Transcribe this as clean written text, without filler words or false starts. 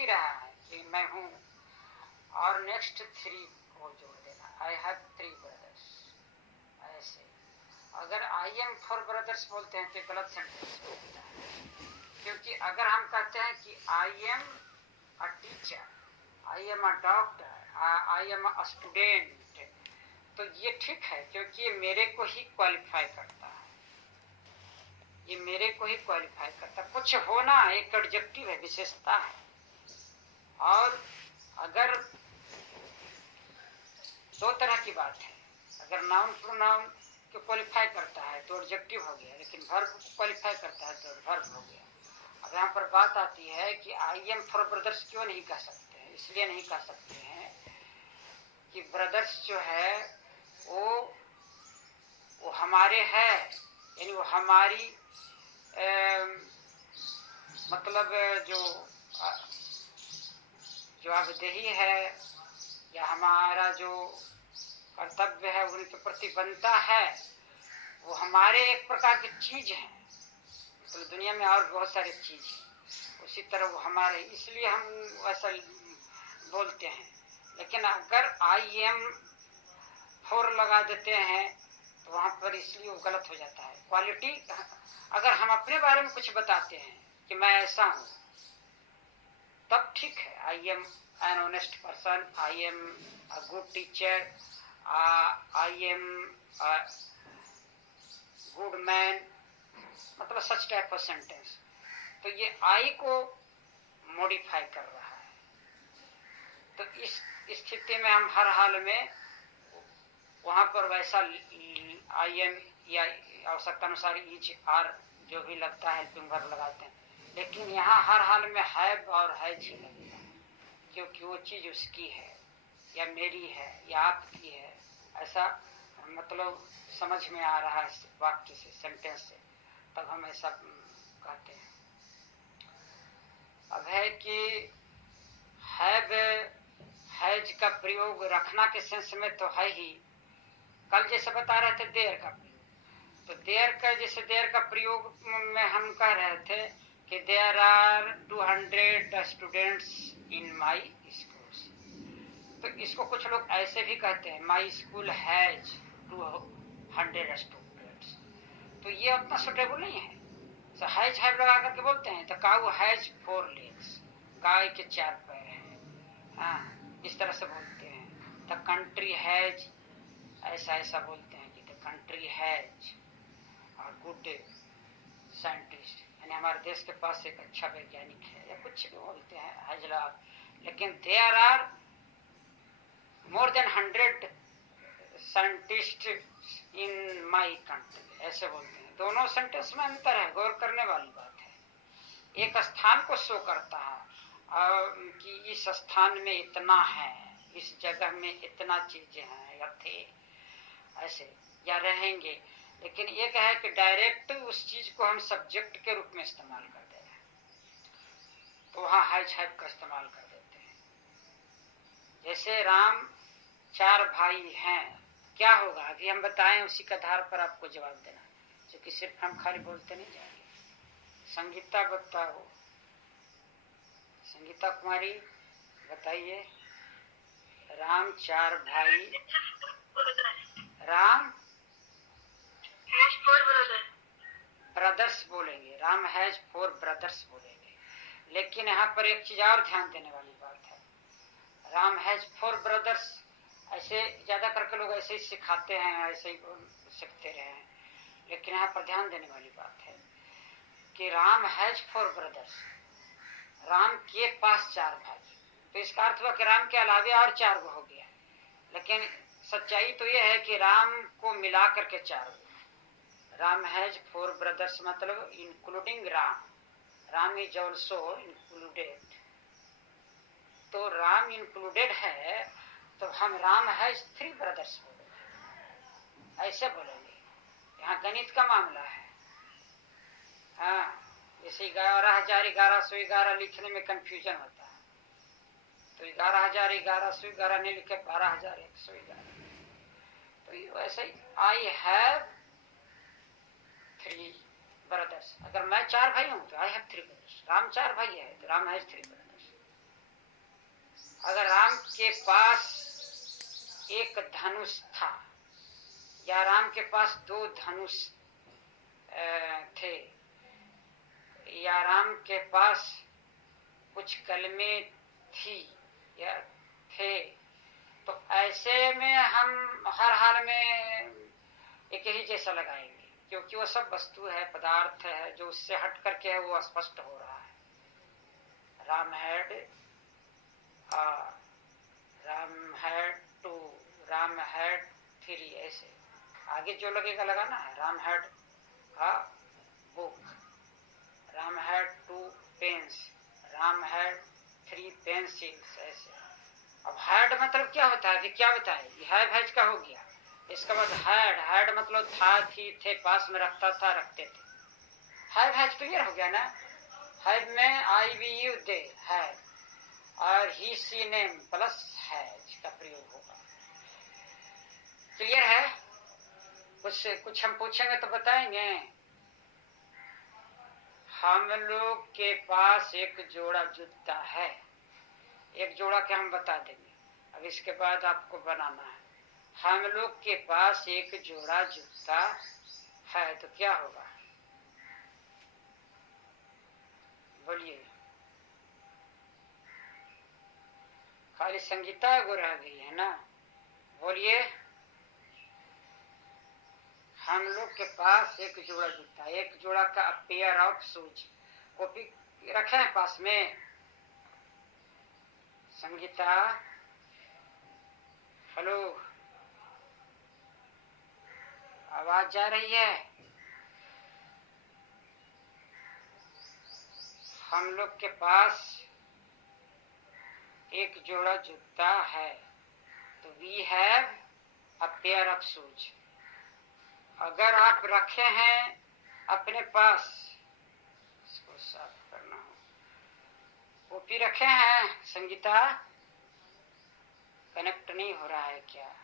ही रहा है कि मैं हूँ, और नेक्स्ट 3 को जोड़ देना, आई हैव 3 ब्रदर्स। ऐसे अगर आई एम 4 ब्रदर्स बोलते हैं तो गलत सेंटेंस होता है, क्योंकि अगर हम कहते हैं कि I am a teacher, I am a doctor, I am a student, तो ये ठीक है, क्योंकि ये मेरे को ही क्वालिफाई करता है, ये मेरे को ही क्वालिफाई करता है। कुछ होना एक एडजेक्टिव है, विशेषता है। और अगर 2 तरह की बात है, अगर नाउन प्रोनाउन को क्वालिफाई करता है तो एडजेक्टिव हो गया, लेकिन वर्ब को क्वालिफाई करता है तो वर्ब हो गया। अब यहाँ पर बात आती है कि आई एम 4 ब्रदर्स क्यों नहीं कह सकते हैं? इसलिए नहीं कह सकते हैं कि ब्रदर्स जो है वो हमारे है, यानी वो हमारी मतलब जो अवदेही है या हमारा जो कर्तव्य है उनके प्रति बनता है, वो हमारे एक प्रकार की चीज है। मतलब दुनिया में और बहुत सारी चीज है, उसी तरह वो हमारे, इसलिए हम ऐसा बोलते हैं। लेकिन अगर आई एम 4 लगा देते हैं तो वहां पर इसलिए वो गलत हो जाता है। क्वालिटी, अगर हम अपने बारे में कुछ बताते हैं कि मैं ऐसा हूं, तब ठीक है, I am an honest person, I am a good teacher, I am a good man, मतलब सच टाइप ऑफ सेंटेंस। तो ये आई को मॉडिफाई कर रहा है। तो इस स्थिति में हम हर हाल में वहां पर वैसा आई एम या आवश्यकता अनुसार इच आर जो भी लगता है हेल्पिंग वर्ब लगाते हैं, लेकिन यहाँ हर हाल में हैव और हैज ही लगेगा, क्योंकि वो चीज उसकी है या मेरी है या आपकी है। ऐसा मतलब समझ में आ रहा है वाक्य से, सेंटेंस से, तब हम ऐसा कहते हैं। अब है कि हैव हैज का प्रयोग रखना के सेंस में तो है ही। कल जैसे बता रहे थे देयर का प्रयोग, तो देयर का, जैसे देयर का प्रयोग में हम कह रहे थे कि there are 200 students in my schools, तो इसको कुछ लोग ऐसे भी कहते हैं, माई स्कूल हैज 200 स्टूडेंट्स, तो ये उतना सुटेबल नहीं है। तो हैज हैव लगा करके बोलते हैं, तो काऊ हैज 4 legs, गाय के 4 पैर हैं, हाँ, इस तरह से बोलते हैं। द कंट्री हैज, ऐसा बोलते हैं कि द कंट्री हैज और गुड साइंटिस्ट, यानी हमारे देश के पास एक अच्छा वैज्ञानिक है, या कुछ भी बोलते हैं हैज लगा। लेकिन there are more than 100 scientist in my country, ऐसे बोलते हैं। दोनों सेंटेंस में अंतर है, गौर करने वाली बात है। एक स्थान को शो करता है कि इस स्थान में इतना है, इस जगह में इतना चीजें हैं या थे, ऐसे या रहेंगे। लेकिन एक है कि डायरेक्ट उस चीज को हम सब्जेक्ट के रूप में इस्तेमाल कर दे रहे हैं, तो वहां हैज हैव का इस्तेमाल कर देते हैं। जैसे राम 4 भाई हैं, क्या होगा अभी हम बताएं, उसी के आधार पर आपको जवाब देना, क्योंकि सिर्फ हम खाली बोलते नहीं जाएंगे। संगीता बताओ, संगीता कुमारी बताइए, राम 4 भाई, राम हैज 4 ब्रदर्स बोलेंगे, राम हैज 4 ब्रदर्स बोलेंगे। लेकिन यहाँ पर एक चीज और ध्यान देने वाली बात है, राम हैज 4 ब्रदर्स, ऐसे ज्यादा करके लोग ऐसे ही सिखाते हैं, ऐसे ही सीखते रहे हैं। लेकिन यहाँ पर ध्यान देने वाली बात है कि राम हैज 4 ब्रदर्स, राम के पास 4 भाई, तो इसका अर्थ हुआ कि राम के अलावे और 4 हो गया। लेकिन सच्चाई तो यह है कि राम को मिला करके 4, राम हैज 4 ब्रदर्स मतलब including Ram, Ram is also included. तो राम इंक्लूडेड है, तो हम राम हैज 3 ब्रदर्स बोलेंगे, ऐसे बोलेंगे। यहाँ गणित का मामला है, हाँ, जैसे 11,1111 लिखने में कंफ्यूजन होता है, तो 11,1111 नहीं लिखे 12,111, तो वैसे ही आई हैव 3 ब्रदर्स। अगर मैं 4 भाई हूं तो आई हैव 3 ब्रदर्स, राम 4 भाई है तो राम हैज 3 ब्रदर्स। अगर राम के पास एक धनुष था या राम के पास 2 धनुष थे या राम के पास कुछ कलमें थी या थे, तो ऐसे में हम हर हाल में एक ही जैसा लगाएंगे, क्योंकि वो सब वस्तु है, पदार्थ है, जो उससे हट करके है वो स्पष्ट हो रहा है। Ram had two, Ram had 3, ऐसे आगे जो लगेगा लगाना है। Ram had a book, Ram had 2 pens, Ram had 3 pencils, ऐसे। अब हैड मतलब क्या होता है, अभी क्या बताए, हैव हैज का हो गया। इसके बाद हैड मतलब था, थी, थे, पास में रखता था, रखते थे। हैव हैज क्लियर हो गया ना। हैव में आई वी यू दे हैव, और ही सी नेम प्लस हैज का प्रयोग होगा। क्लियर है? कुछ हम पूछेंगे तो बताएंगे। हम लोग के पास एक जोड़ा जूता है, एक जोड़ा के हम बता देंगे, अब इसके बाद आपको बनाना है। हम लोग के पास एक जोड़ा जूता है, तो क्या होगा, बोलिए। खाली संगीता को रह गई है ना, बोलिए। हम लोग के पास एक जोड़ा जूता, एक जोड़ा का पेयर ऑफ शूज। कॉपी रखे हैं पास में? संगीता, हेलो, आवाज जा रही है? हम लोग के पास एक जोड़ा जूता है, तो we have a pair of shoes. अगर आप रखे हैं अपने पास, इसको साफ करना हो, कॉपी रखे हैं? संगीता, कनेक्ट नहीं हो रहा है क्या?